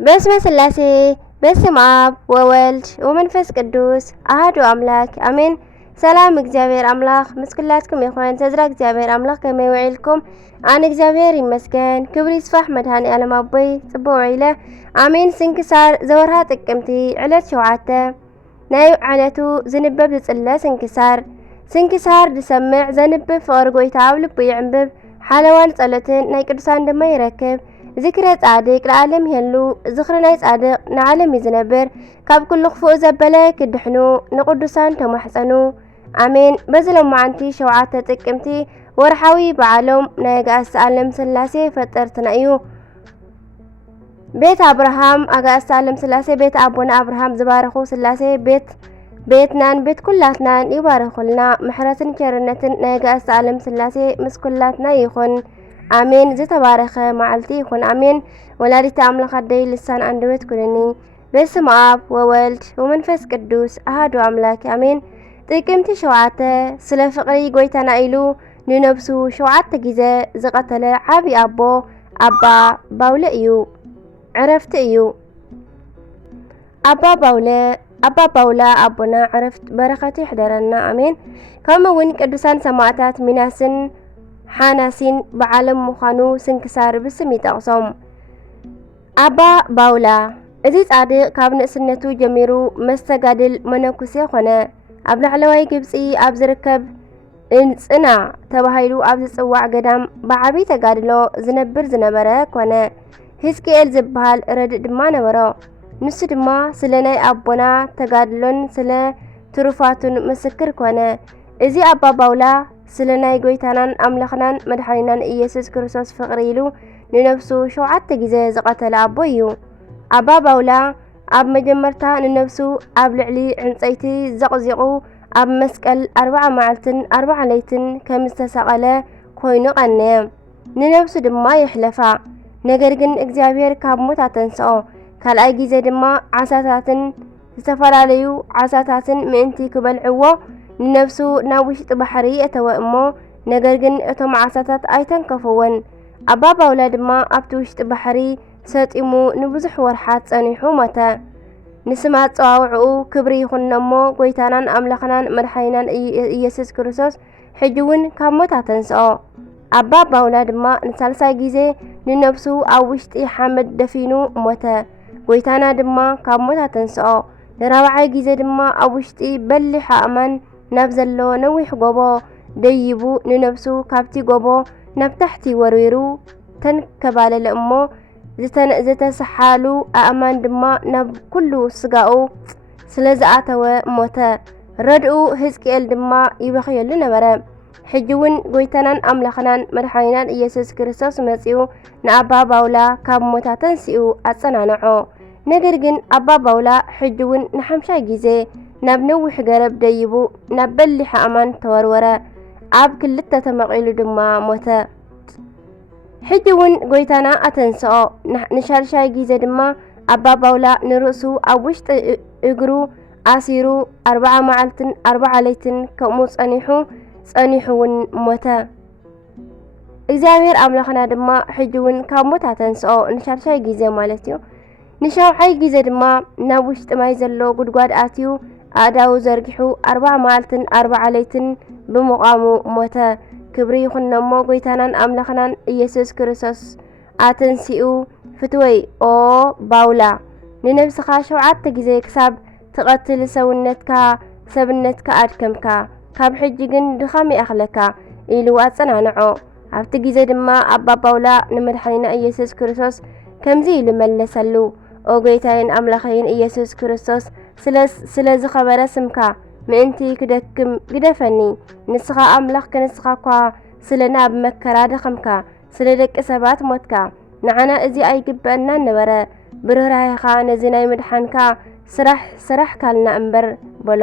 በስመ ስላሴ በስመ አብ ወወልድ ወመንፈስ ቅዱስ አሐዱ አምላክ አሜን። ሰላም እግዚአብሔር አምላክ ምስክላትኩም ይኹን። ተዝራ እግዚአብሔር አምላክ ከመይ ውዒልኩም? አነ እግዚአብሔር ይመስገን። ክብሪ ይስፋሕ መድኃኔ ዓለም አቦይ ጽቡቕ ውዒለ አሜን። ስንክሳር ዘወርሃ ጥቅምቲ ዕለት 7 ናይ ዓለቱ ዝንበብ ዝጽለ ስንክሳር ዝሰምዕ ዘንብብ ፍቕሪ ጎይታ ኣብ ልቡ ይዕንብብ። ሓለዋን ጸሎትን ናይ ቅዱሳን ድማ ይረክብ። ذكر ጻድቅ ለዓለም ይሄሉ ዝኽሪ ናይ ጻድቅ ንዓለም ይዝነብር። ካብ ኩሉ ክፉእ ዘበለ ክድሕኑ ንቅዱሳን ተማሕፀኑ አሜን። በዝሎማዓንቲ 7 ጥቅምቲ ወርሓዊ በዓሎም ናይ ኣጋእዝተ ዓለም ስላሴ ፈጠርትና እዩ። ቤት አብርሃም ኣጋእዝተ ዓለም ስላሴ ቤት አቦና አብርሃም ዝባረኹ ስላሴ ቤትናን ቤት ኩላትናን ይባረኹልና። ምሕረትን ቸርነትን ናይ ኣጋእዝተ ዓለም ስላሴ ምስ ኩላትና ይኹን አሜን። ዝተባረኸ መዓልቲ ይኹን አሜን። ወላዲተ አምላክ አደይ ልሳን አንደበት ኩነኒ። በስመ አብ ወወልድ ወመንፈስ ቅዱስ አሐዱ አምላክ አሜን። ጥቅምቲ 7 ስለ ፍቅሪ ጎይታና ኢሉ ንነብሱ 7 ግዜ ዝቀተለ ዓብይ አቦ አባ ባውለ እዩ። ዕረፍቲ እዩ። አባ ባውላ አቦና ዕረፍት በረኸቱ ይሕደረና አሜን። ከምኡውን ቅዱሳን ሰማዕታት ሚናስን ሓናሲን በዓለም ምዃኑ ስንክሳር ብስም ይጠቕሶም። አባ ባውላ እዚ ጻድቕ ካብ ንእስነቱ ጀሚሩ መስተጋድል መነኩሴ ኾነ። ኣብ ላዕለዋይ ግብፂ ኣብ ዝርከብ እንጽና ተባሂሉ ኣብ ዝጽዋዕ ገዳም ብዓብይ ተጋድሎ ዝነበረ ኮነ። ሕዝቅኤል ዝበሃል ረድእ ድማ ነበሮ። ንሱ ድማ ስለ ናይ አቦና ተጋድሎን ስለ ትሩፋቱን ምስክር ኮነ። እዚ አባ ባውላ ስለ ናይ ጎይታናን አምላኽናን መድኃኒናን ኢየሱስ ክርስቶስ ፍቅሪ ኢሉ ንነፍሱ 7 ግዜ ዝቀተለ አቦ እዩ። አባ ባውላ ኣብ መጀመርታ ንነፍሱ ኣብ ልዕሊ ዕንፀይቲ ዘቕዚቑ ኣብ መስቀል 40 መዓልትን 40 ለይትን ከም ዝተሰቐለ ኮይኑ ቀነየ። ንነፍሱ ድማ የሕለፋ። ነገር ግን እግዚአብሔር ካብ ሞት ኣተንስኦ። ካልኣይ ግዜ ድማ ዓሳታትን ዝተፈላለዩ ዓሳታትን ምእንቲ ክበልዕዎ ንነፍሱ ናብ ውሽጢ ባሕሪ እተወ እሞ ነገር ግን እቶም ዓሳታት ኣይተንከፍዎን። አባ ባውላ ድማ ኣብቲ ውሽጢ ባሕሪ ሰጢሙ ንብዙሕ ወርሓት ጸኒሑ ሞተ። ንስማ ኣፀዋውዕኡ ክብሪ ይኹን እሞ ጎይታናን ኣምላኽናን መድኃኒናን ኢየሱስ ክርስቶስ ሕጂ እውን ካብ ሞት ኣተንስኦ። አባ ባውላ ድማ ንሳልሳይ ግዜ ንነፍሱ ኣብ ውሽጢ ሓመድ ደፊኑ ሞተ። ጎይታና ድማ ካብ ሞት ኣተንስኦ። ንራብዓይ ግዜ ድማ ኣብ ውሽጢ በሊሕ ኣእማን ናብ ዘሎ ነዊሕ ጎቦ ደይቡ ንነፍሱ ካብቲ ጎቦ ናብ ታሕቲ ወርዊሩ ተንከባለለ እሞ ዝተሰሓሉ ኣእማን ድማ ናብ ኩሉ ስጋኡ ስለ ዝኣተወ ሞተ። ረድኡ ሕዝቅኤል ድማ ይበኽየሉ ነበረ። ሕጂ እውን ጎይታናን ኣምላኽናን መድኃኒናን ኢየሱስ ክርስቶስ መጺኡ ንኣባ ባውላ ካብ ሞታ ተንሲኡ ኣጸናንዖ። ነገር ግን አባ ባውላ ሕጂ እውን ን5 ግዜ ናብ ነዊሕ ገረብ ደይቡ ናብ በሊሕ ኣእማን ተወርወረ። ኣብ 2 ተመቒሉ ድማ ሞተ። ሕጂ እውን ጎይታና ኣተንስኦ። ንሻድሻይ ግዜ ድማ አባ ባውላ ንርእሱ ኣብ ውሽጢ እግሩ ኣሲሩ 40 መዓልትን 40 ለይትን ከምኡ ጸኒሑ እውን ሞተ። እግዚአብሔር ኣምላኽና ድማ ሕጂ እውን ካብ ሞት ኣተንስኦ ንሻድሻይ ግዜ ማለት እዩ። ንሻውዓይ ግዜ ድማ ናብ ውሽጢ ማይ ዘሎ ጉድጓድ ኣትዩ ኣእዳው ዘርጊሑ 40 መዓልትን 40 ለይትን ብምቓሙ ሞተ። ክብሪ ይኹን እሞ ጎይታናን ኣምላኽናን ኢየሱስ ክርስቶስ ኣተንሲኡ ፍትወይ ኦ ባውላ ንነብስኻ 7 ግዜ ክሳብ ትቐትል ሰብነትካ ኣድከምካ። ካብ ሕጂ ግን ድኻም ይኣኽለካ ኢሉ ኣጸናንዖ። ኣብቲ ግዜ ድማ አባ ባውላ ንመድኃኒና ኢየሱስ ክርስቶስ ከምዚ ኢሉ መለሰሉ። ኦ ጎይታዬን ኣምላኸይን ኢየሱስ ክርስቶስ ስለ ዝኸበረ ስምካ ምእንቲ ክደክም ግደፈኒ። ንስኻ ኣምላኽ ከንስኻ እኳ ስለ ናብ መከራ ደኸምካ ስለ ደቂ ሰባት ሞትካ። ንዓና እዚ ኣይግብአናን ነበረ። ብርህራይኻ ነዚ ናይ ምድሓንካ ስራሕ ካልና እምበር በሎ።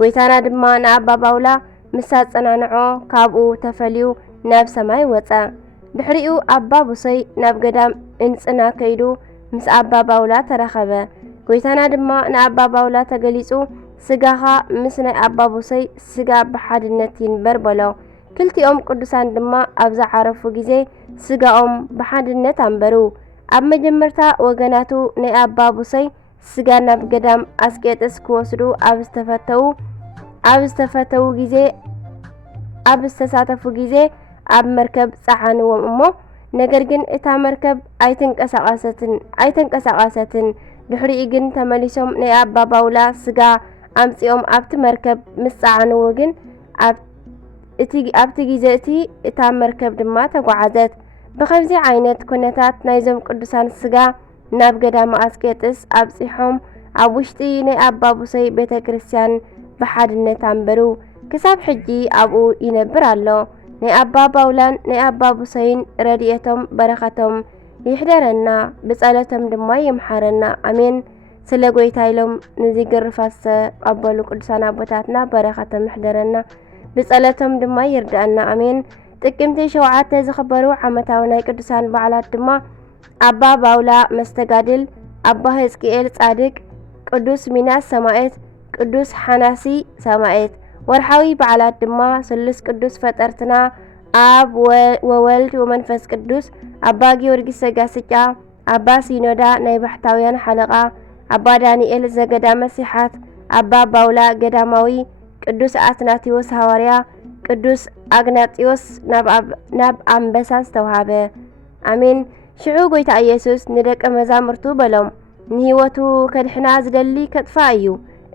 ጎይታና ድማ ንኣባ ባውላ ምስ ኣጸናንዖ ካብኡ ተፈልዩ ናብ ሰማይ ወፀ። ድሕሪኡ ኣባ ቡሶይ ናብ ገዳም እንጽና ከይዱ ምስ አባ ባውላ ተረኸበ። ጎይታና ድማ ንኣባ ባውላ ተገሊጹ ስጋኻ ምስ ናይ አባ ቡሶይ ስጋ ብሓድነት ይንበር በሎ። ክልቲኦም ቅዱሳን ድማ ኣብ ዝዓረፉ ግዜ ስጋኦም ብሓድነት ኣንበሩ። ኣብ መጀመርታ ወገናቱ ናይ ኣባ ቡሰይ ስጋ ናብ ገዳም ኣስቄጥስ ክወስዱ ኣብ ዝተሳተፉ ግዜ ኣብ መርከብ ጸዓንዎም እሞ ነገር ግን እታ መርከብ ኣይተንቀሳቐሰትን። ድሕሪኡ ግን ተመሊሶም ናይ ኣባ ባውላ ስጋ ኣምጺኦም ኣብቲ መርከብ ምስ ጸዓንዎ ግን ኣብቲ ግዜ እታ መርከብ ድማ ተጓዓዘት። ብኸምዚ ዓይነት ኩነታት ናይዞም ቅዱሳን ስጋ ናብ ገዳም ኣስቄጥስ ኣብጺሖም ኣብ ውሽጢ ናይ ኣባ ቡሰይ ቤተ ክርስቲያን ብሓድነት ኣንበሩ። ክሳብ ሕጂ ኣብኡ ይነብር ኣሎ። ናይ ኣባ ባውላን ናይ ኣባ ቡሰይን ረድኤቶም በረኸቶም ይሕደረና፣ ብጸሎቶም ድማ ይምሓረና። ኣሜን። ስለ ጎይታ ኢሎም ንዝግርፋት ዝተቐበሉ ቅዱሳን ኣቦታትና በረኸቶም ይሕደረና፣ ብጸሎቶም ድማ ይርዳአና። ኣሜን። ጥቅምቲ 7 ዝኽበሩ ዓመታዊ ናይ ቅዱሳን በዓላት ድማ ኣባ ባውላ መስተጋድል፣ ኣባ ሕዝቅኤል ጻድቅ፣ ቅዱስ ሚናስ ሰማዕት፣ ቅዱስ ሓናሲ ሰማዕት። ወርሓዊ በዓላት ድማ ስሉስ ቅዱስ ፈጠርትና አብ ወወልድ ወመንፈስ ቅዱስ፣ ኣባ ጊዮርጊስ ዘጋስጫ፣ ኣባ ሲኖዳ ናይ ባሕታውያን ሓለቓ፣ ኣባ ዳንኤል ዘገዳመ ሲሓት፣ ኣባ ባውላ ገዳማዊ፣ ቅዱስ አትናቴዎስ ሐዋርያ፣ ቅዱስ አግናጢዮስ ናብ ኣንበሳ ዝተውሃበ። አሜን። ሽዑ ጎይታ ኢየሱስ ንደቀ መዛሙርቱ በሎም ንህይወቱ ከድሕና ዝደሊ ከጥፋ እዩ።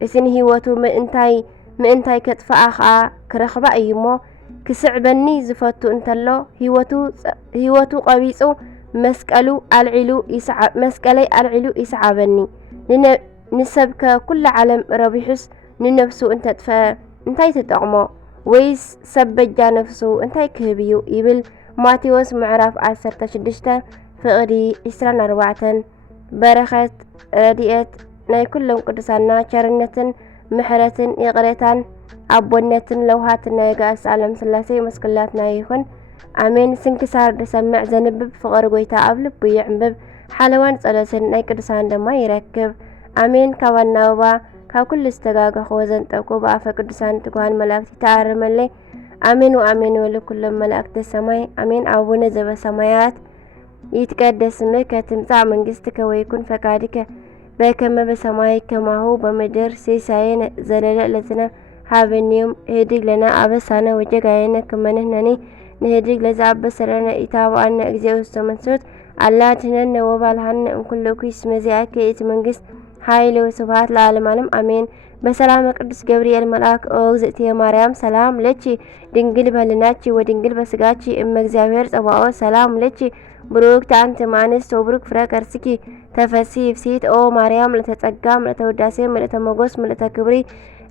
እዚ ንህይወቱ ምእንታይ ከጥፋኣ ኸኣ ክረኽባ እዩ እሞ ክስዕበኒ ዝፈቱ እንተሎ ህይወቱ ቀቢጹ መስቀለይ አልዒሉ ይስዓበኒ። ንሰብከ ኩሉ ዓለም ረቢሑስ ንነፍሱ እንተጥፍአ እንታይ ተጠቕሞ? ወይስ ሰብ በጃ ነፍሱ እንታይ ክህብ እዩ? ይብል ማቴዎስ ምዕራፍ 16 ፍቕዲ 24። በረኸት ረድኤት ናይ ኩሎም ቅዱሳና ቸርነትን ምሕረትን ይቕሬታን ኣቦነትን ለውሃትን ናይ ጋስ ዓለም ስላሴ መስቀላትና ይኹን። አሜን። ስንክሳር ድሰምዕ ዘንብብ ፍቕሪ ጎይታ ኣብ ልቡ ይዕንብብ፣ ሓለዋን ጸሎትን ናይ ቅዱሳን ድማ ይረክብ። አሜን። ካባና ወባ ካብ ኩሉ ዝተጋገኽዎ ዘንጠቁ ብኣፈ ቅዱሳን ትጉሃን መላእክቲ ተኣርመለይ። አሜን ወአሜን ወሉ ኩሎም መላእክቲ ሰማይ። አሜን። አቡነ ዘበሰማያት ይትቀደስ ስምከ ትምጻእ መንግሥትከ ወይኩን ፈቃድከ በከመ በሰማይ ከማሁ በምድር ሲሳየነ ዘለለ ዕለትነ ሀበነ ዮም ህድግ ለነ አበሳነ ወጌጋየነ ከመ ንሕነኒ ንህድግ ለዘአበሰለነ ኢታብአነ እግዚኦ ውስተ መንሱት አላ አድኅነነ ወባልሐነ እምኩሉ እኩይ እስመ ዚአከ ይእቲ መንግሥት ኃይል ወስብሐት ለዓለመ ዓለም አሜን። በሰላመ ቅዱስ ገብርኤል መልአክ ኦ እግዝእትየ ማርያም ሰላም ለኪ ድንግል በህሊናኪ ወድንግል በስጋኪ እመ እግዚአብሔር ጸባኦት ሰላም ለኪ ብሩክት አንቲ እምአንስት ወብሩክ ፍሬ ከርስኪ ተፈሥሒ ፍሥሕት ኦ ማርያም ምልዕተ ጸጋ ምልዕተ ውዳሴ ምልዕተ ሞገስ ምልዕተ ክብሪ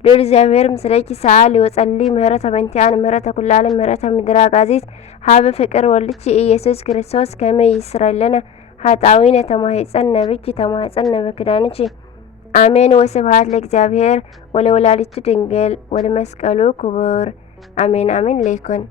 ልዑል እግዚአብሔር ምስለኪ ሰአሊ ወጸሊ ምህረተ በእንቲአነ ምህረተ ኩሉ ዓለም ምህረተ ምድር አጋዚት ሀበ ፍቅር ወልድኪ ኢየሱስ ክርስቶስ ከመ ይስረይ ለነ ኃጣውኢነ ተማሂፀነ ብኪ ተማሂፀነ በክዳንኪ አሜን። ወስብሐት ለእግዚአብሔር ወለወላዲቱ ድንግል ወለመስቀሉ ክቡር አሜን። አሜን ለይኩን